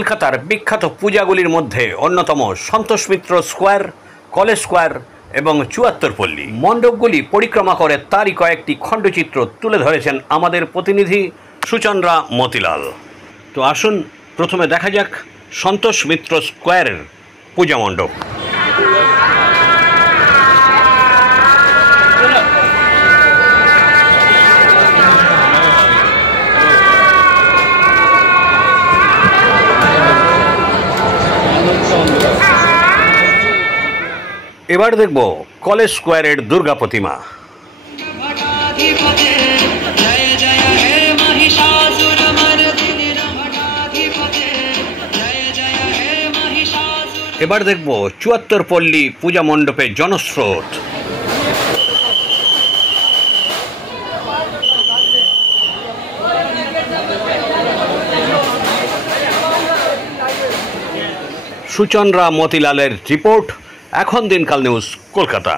কলকাতার বিখ্যাত পূজাগুলির মধ্যে অন্যতম Santosh Mitra square, college square এবং চুয়াত্তরপল্লী মণ্ডপগুলি পরিক্রমা করে তারই কয়েকটি খণ্ডচিত্র তুলে ধরেছেন আমাদের প্রতিনিধি সুচন্দ্রা মতিলাল। তো আসুন প্রথমে দেখা যাক সন্তোষ মিত্র স্কোয়ারের পূজা মণ্ডপ। এবার দেখব কলেজ স্কোয়ারের দুর্গা প্রতিমা। এবার দেখব চুয়াত্তরপল্লী পূজা মণ্ডপে জনস্রোত। সুচন্দ্রা মতিলালের রিপোর্ট, এখন দিনকাল নিউজ, কলকাতা।